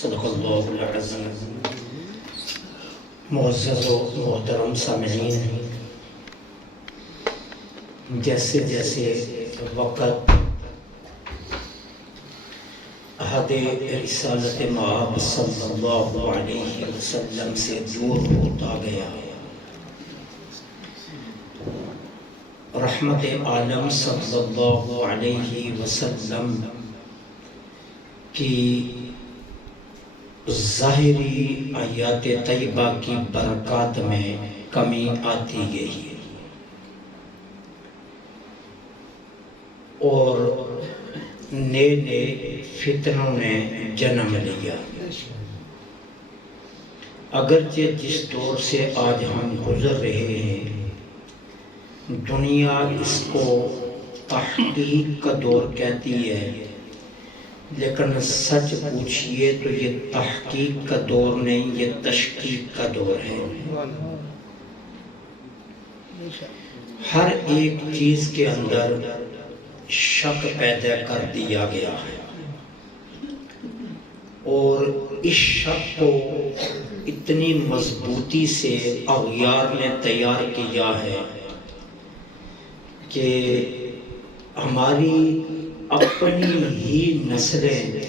صدق اللہ العظیم۔ معزز و محترم سامعین، جیسے جیسے وقت عہد رسالت مآب صلی اللہ علیہ وسلم سے دور ہوتا گیا، رحمت عالم صلی اللہ علیہ وسلم کی ظاہری آیات طیبہ کی برکات میں کمی آتی گئی اور نئے نئے فتنوں نے جنم لیا۔ اگرچہ جس دور سے آج ہم گزر رہے ہیں، دنیا اس کو تحقیق کا دور کہتی ہے، لیکن سچ پوچھئے تو یہ تحقیق کا دور نہیں، یہ تشکیک کا دور ہے۔ ہر ایک چیز کے اندر شک پیدا کر دیا گیا ہے، اور اس شک کو اتنی مضبوطی سے اغیار نے تیار کیا ہے کہ ہماری اپنی ہی نسلیں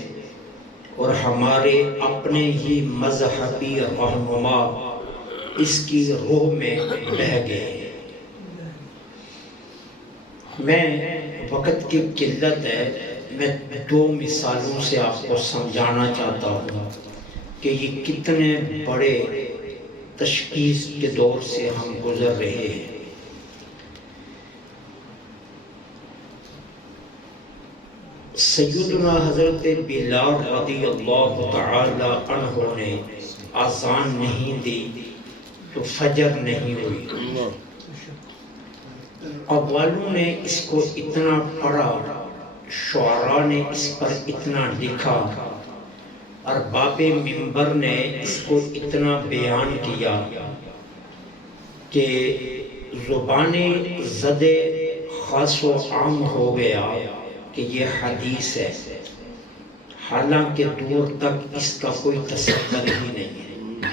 اور ہمارے اپنے ہی مذہبی رہنما اس کی روح میں بہہ گئے۔ میں وقت کی قلت ہے، میں دو مثالوں سے آپ کو سمجھانا چاہتا ہوں کہ یہ کتنے بڑے تشخیص کے دور سے ہم گزر رہے ہیں۔ سیدنا حضرت بلال رضی اللہ تعالی عنہ نے اذان نہیں دی تو فجر نہیں ہوئی۔ اولوں نے اس کو اتنا پڑھا، شعراء نے اس پر اتنا لکھا، ارباب منبر نے اس کو اتنا بیان کیا کہ زبان زد خاص و عام ہو گیا کہ یہ حدیث ہے، حالانکہ دور تک اس کا کوئی تصور ہی نہیں ہے۔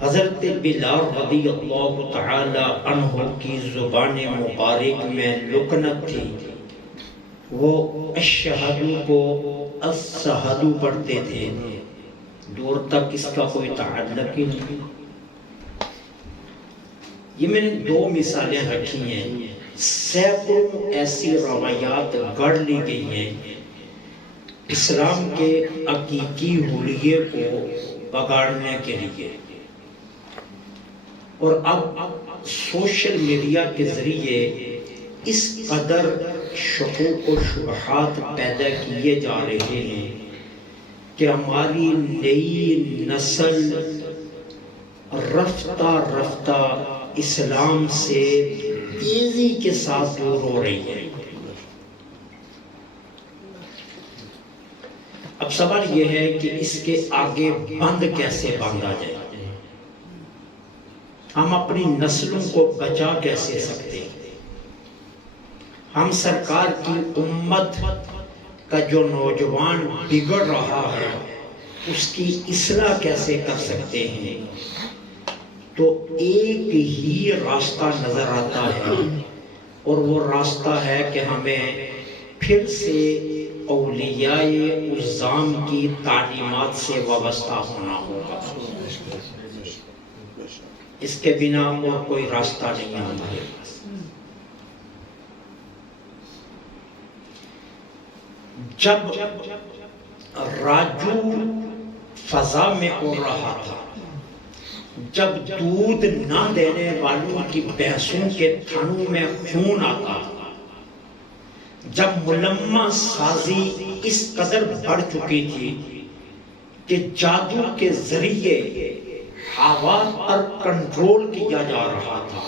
حضرت بلال رضی اللہ تعالی عنہ کی زبان مبارک میں لکنت تھی، وہ اشہدو کو السہدو پڑھتے تھے، دور تک اس کا کوئی تعلق ہی نہیں۔ یہ میں نے دو مثالیں رکھی ہیں، سینکڑوں ایسی روایات گڑھ لی گئی ہیں اسلام کے حقیقی حلیے کو بگاڑنے کے لیے، اور اب سوشل میڈیا کے ذریعے اس قدر شکوک و شبہات پیدا کیے جا رہے ہیں کہ ہماری نئی نسل رفتہ رفتہ اسلام سے تیزی کے ساتھ دور ہو رہی ہے۔ اب سوال یہ ہے کہ اس کے آگے بند کیسے باندھا جائے، ہم اپنی نسلوں کو بچا کیسے سکتے ہیں، ہم سرکار کی امت کا جو نوجوان بگڑ رہا ہے اس کی اصلاح کیسے کر سکتے ہیں۔ تو ایک ہی راستہ نظر آتا ہے، اور وہ راستہ ہے کہ ہمیں پھر سے اولیاء اعظام کی تعلیمات سے وابستہ ہونا ہوگا، اس کے بنا اور کوئی راستہ نہیں ہمارے پاس۔ جب راجو فضا میں اڑ رہا تھا، جب دودھ نہ دینے والوں کی بھینسوں کے تھنوں میں خون آتا، جب ملمہ سازی اس قدر بڑھ چکی تھی کہ جادو کے ذریعے ہوا پر کنٹرول کیا جا رہا تھا،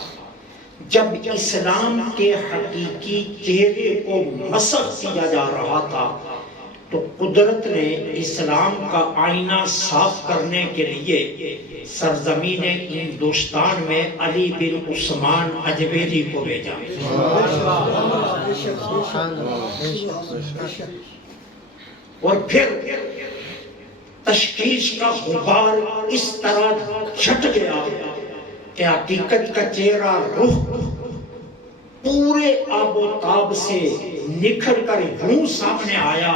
جب اسلام کے حقیقی چہرے کو مسخ کیا جا رہا تھا، تو قدرت نے اسلام کا آئینہ صاف کرنے کے لیے سرزمین ہندوستان میں علی بن عثمان اجمیری کو بھیجا. اور پھر تشخیص کا غبار اس طرح چھٹ گیا کہ حقیقت کا چہرہ رخ پورے آب و تاب سے نکھر کر یوں سامنے آیا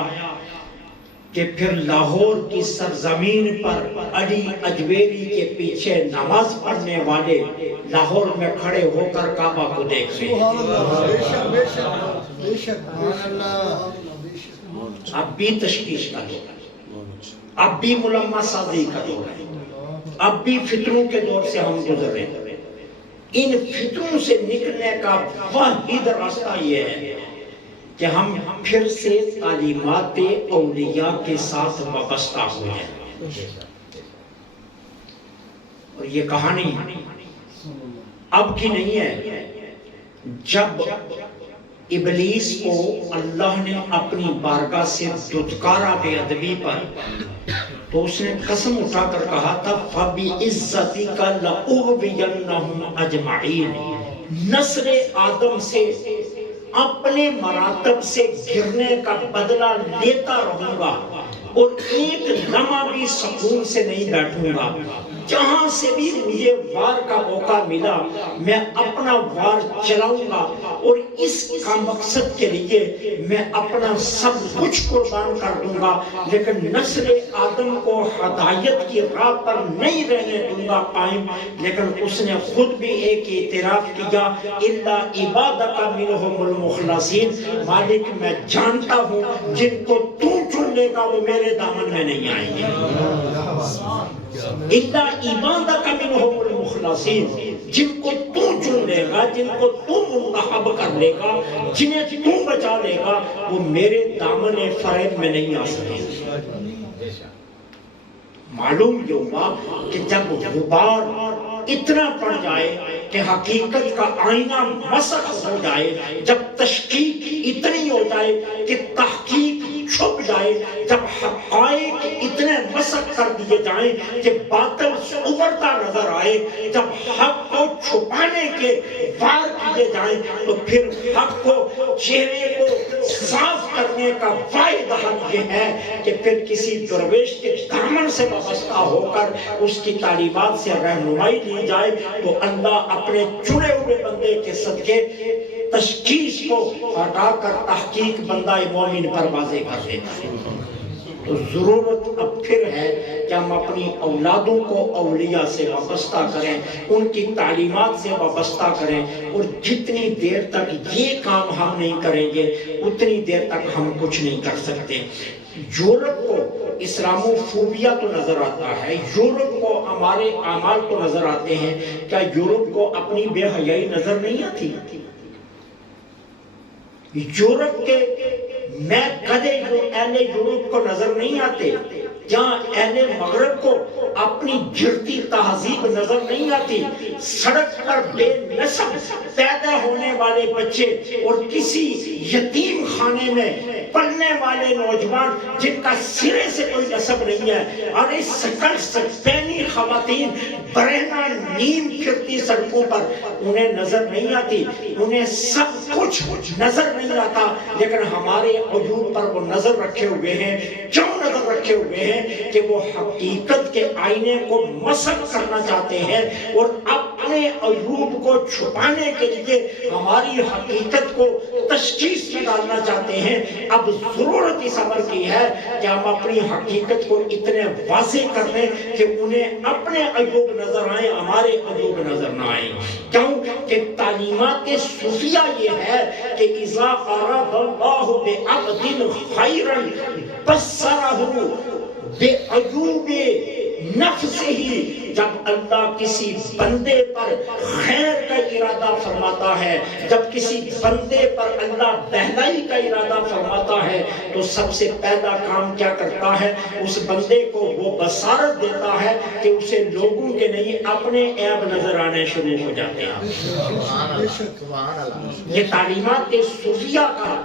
کہ پھر لاہور کی سرزمین پر علی اجمیری کے پیچھے نماز پڑھنے والے لاہور میں کھڑے ہو کر کعبہ کو دیکھ رہے ہیں. اب بھی تشخیص کا دور ہے, اب بھی ملمہ سازی کا دور ہے, اب بھی فتنوں کے دور سے ہم گزر رہے ہیں. ان فتنوں سے نکلنے کا واحد راستہ یہ ہے کہ ہم پھر سے تعلیمات اولیاء کے ساتھ وابستہ ہو جائیں. اور یہ کہانی اب کی نہیں ہے. جب ابلیس کو اللہ نے اپنی بارگاہ سے دھتکارا بے ادبی پر, تو اس نے قسم اٹھا کر کہا تھا فَبِعِزَّتِكَ لَأُغْوِيَنَّهُمْ أَجْمَعِينَ. نسل آدم سے اپنے مراتب سے گرنے کا بدلہ لیتا رہوں گا اور ایک لمحہ بھی سکون سے نہیں بیٹھوں گا. جہاں سے بھی مجھے وار کا موقع ملا میں اپنا وار چلاؤں گا, اور اس کا مقصد کے لیے میں اپنا سب کچھ قربان کر دوں گا, لیکن نسل آدم کو ہدایت کی راہ پر نہیں رہنے دوں گا قائم. لیکن اس نے خود بھی ایک اعتراف کیا الا عبادک منہم المخلصین, مالک میں جانتا ہوں جن کو تو چن لے گا وہ میرے دامن میں نہیں آئیں گے. الا عبادک منہم المخلصین, جن کو تو چن لے گا, جن کو تو منتخب کر لے گا, جنہیں تو بچا لے گا, وہ میرے دامن فریب میں نہیں آ سکے. معلوم یہ ہوا کہ جب غبار اتنا پڑ جائے کہ حقیقت کا آئینہ مسخ ہو جائے, جب تشکیک اتنی ہو جائے کہ تحقیق چھپ جائے, جب حقائق اتنے مسخ کر دیے جائیں کہ باطل ابھرتا نظر آئے, جب حق کو چھپانے کے وار کیے جائیں, تو پھر حق کو چہرے کو صاف کرنے کا واحد حل یہ ہے کہ پھر کسی درویش کے دامن سے وابستہ ہو کر اس کی تعلیمات سے رہنمائی لی جائے, تو اللہ اپنے چنے ہوئے بندے کے صدقے تشخیص کو ہٹا کر تحقیق بندہ مومن پر واضح کر دیتا ہے. تو ضرورت اب پھر ہے کہ ہم اپنی اولادوں کو اولیاء سے وابستہ کریں, ان کی تعلیمات سے وابستہ کریں, اور جتنی دیر تک یہ کام ہم نہیں کریں گے اتنی دیر تک ہم کچھ نہیں کر سکتے. یورپ کو اسلامو فوبیا تو نظر آتا ہے, یورپ کو ہمارے اعمال تو نظر آتے ہیں, کیا یورپ کو اپنی بے حیائی نظر نہیں آتی؟ یورپ کے میں کدے اہل یورپ کو نظر نہیں آتے, جہاں اہل مغرب کو اپنی گرتی تہذیب نظر نہیں آتی. سڑک پر بے نسب پیدا ہونے والے بچے اور کسی یتیم خانے میں پلنے والے نوجوان جن کا سرے سے کوئی نسب نہیں ہے, اور اس سکل سکینی خواتین برہنہ نیم پھرتی سڑکوں پر, انہیں نظر نہیں آتی, انہیں سب کچھ نظر نہیں آتا, لیکن ہمارے عیوب پر وہ نظر رکھے ہوئے ہیں. کیوں نظر رکھے ہوئے ہیں؟ کہ وہ حقیقت کے آئینے کو مسخ کرنا چاہتے ہیں, اور اپنے عیوب کو چھپانے کے لیے ہماری حقیقت کو تشخیص میں ڈالنا چاہتے ہیں. اب ضرورت اس امر کی ہے کہ ہم اپنی حقیقت کو اتنے واضح کر دیں کہ انہیں اپنے عیوب نظر آئیں, ہمارے عیوب نظر نہ آئیں. کیوں کہ تعلیمات صوفیہ یہ ہے کہ اذا اراد اللہ بعبد خیرا بصرہ بعیوب نفسہ, جب اللہ کسی بندے پر خیر کا ارادہ فرماتا ہے, جب کسی بندے پر اللہ بہلائی کا ارادہ فرماتا ہے, تو سب سے پہلا کام کیا کرتا ہے؟ اس بندے کو وہ بصارت دیتا ہے کہ اسے لوگوں کے نہیں اپنے عیب نظر آنے شروع ہو جاتے ہیں. یہ تعلیمات صوفیہ کا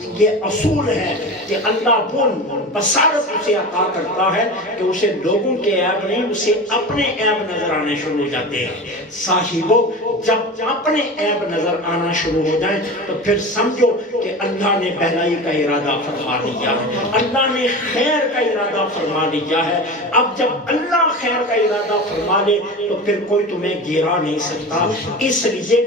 یہ اصول ہے کہ اللہ وہ بصارت اسے عطا کرتا ہے کہ اسے لوگوں کے عیب نہیں، اسے اپنے عیب نظر آنے شروع ہو جاتے ہیں۔ صاحبوں، جب اپنے عیب نظر آنا شروع ہو جائیں تو پھر سمجھو کہ اللہ نے بہلائی کا ارادہ فرما لیا ہے، اللہ نے خیر کا ارادہ فرما لیا ہے۔ اب جب اللہ خیر کا ارادہ فرما لے تو پھر کوئی تمہیں گرا نہیں سکتا۔ اس لیے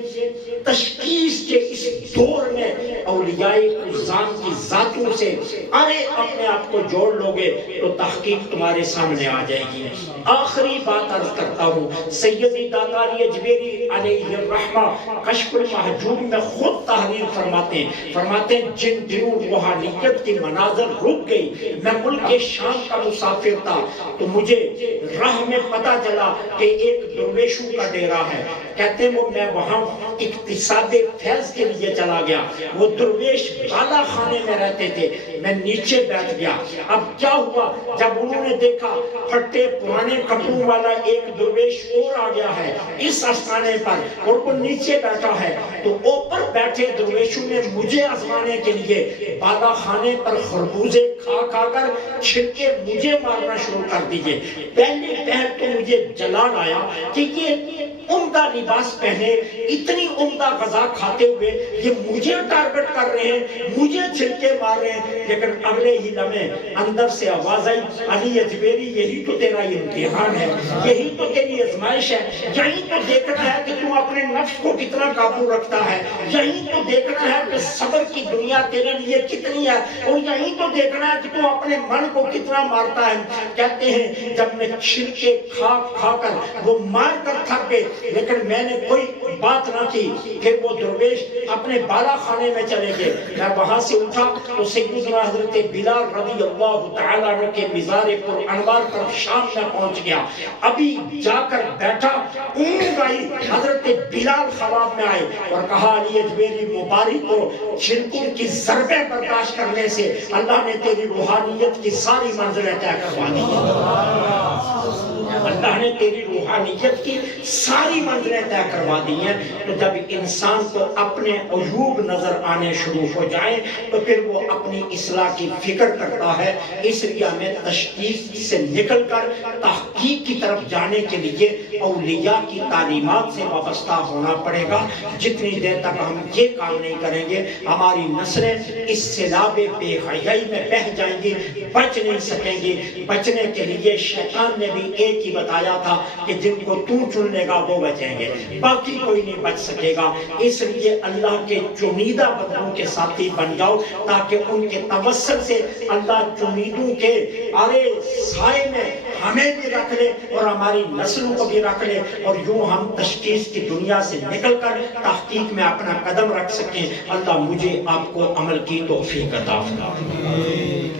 تشخیص کے اس دور میں اولیاء اعظام کی ذاتوں سے اپنے آپ کو جوڑ لو گے تو تحقیق تمہارے سامنے آ جائے گی۔ آخری بات عرض کرتا ہوں، سیدی داداری اجمیری علیہ الرحمہ کشف المحجوب میں خود تحریر فرماتے ہیں جن دنوں روحانیت کی مناظر رک گئی، میں ملک شام کا مسافر تھا تو مجھے راہ میں پتہ چلا کہ ایک درویشوں کا ڈیرا ہے، کہتے ہیں میں وہاں اقتصاد فیض کے لیے چلا گیا۔ وہ درویش بالا خانے میں رہتے تھے، میں نیچے بیٹھ گیا۔ اب کیا ہوا، جب انہوں نے دیکھا پھٹے پرانے کپڑوں والا ایک درویش اور آ گیا ہے اس آستانے پر اور وہ نیچے بیٹھا ہے، تو اوپر بیٹھے درویشوں نے مجھے آزمانے کے لیے بالا خانے پر خربوزے کھا کھا کر چھلکے مجھے مارنا شروع کر دیے۔ پہلے پہل تو مجھے جلال آیا کہ یہ عمدہ لباس پہنے، اتنی عمدہ غذا کھاتے ہوئے یہ مجھے ٹارگٹ کر رہے ہیں، مجھے چھلکے مار رہے ہیں۔ لیکن اگلے ہی لمحے اندر سے آواز آئی، علی اجمیری یہی تو تیرا امتحان ہے، یہی تو تیری آزمائش ہے، یہی تو دیکھنا ہے کہ تم اپنے نفس کو کتنا قابو رکھتا ہے، یہی تو دیکھنا ہے کہ صبر کی دنیا تیرے لیے کتنی ہے، اور یہی تو دیکھنا ہے کہ تم اپنے من کو کتنا مارتا ہے۔ کہتے ہیں جب میں چھلکے کھا کھا کر وہ مار کر تھک گئے، لیکن میں نے کوئی بات نہ کی۔ پھر وہ درویش اپنے بالا خانے میں چلے گئے، میں وہاں سے اٹھا تو سیدنا حضرت بلال رضی اللہ تعالیٰ عنہ کے مزار پر انوار پر شام میں پہنچ گیا۔ ابھی جا کر بیٹھا، اونگ آئی، حضرت بلال خواب میں آئے اور کہا علی اجمیری مبارک کو، چھلکوں کی ضربیں برداشت کرنے سے اللہ نے تیری روحانیت کی ساری منزلیں طے کروا دی ہیں، اللہ نے تیری روحانیت کی ساری منزلیں طے کروا دی ہیں۔ تو جب انسان کو اپنے عیوب نظر آنے شروع ہو جائیں تو پھر وہ اپنی اصلاح کی فکر کرتا ہے۔ اس لیے ہمیں تشخیص سے نکل کر تحقیق کی طرف جانے کے لیے اولیاء کی تعلیمات سے وابستہ ہونا پڑے گا۔ جتنی دیر تک ہم یہ کام نہیں کریں گے ہماری نسلیں اس سیلاب بے حیائی میں بہہ جائیں گی، بچ نہیں سکیں گی۔ بچنے کے لیے شیطان نے بھی ایک ہی بتایا تھا کہ جن کو تو چن لے گا وہ بچیں گے، باقی کوئی نہیں بچ سکے گا۔ اس لیے اللہ کے چنیدہ بندوں کے ساتھی بن جاؤ تاکہ ان کے توسل سے اللہ چنیدوں کے سائے میں ہمیں بھی رکھ لے اور ہماری نسلوں کو بھی رکھ لے، اور یوں ہم تشخیص کی دنیا سے نکل کر تحقیق میں اپنا قدم رکھ سکیں۔ اللہ مجھے آپ کو عمل کی توفیق عطا فرمائے۔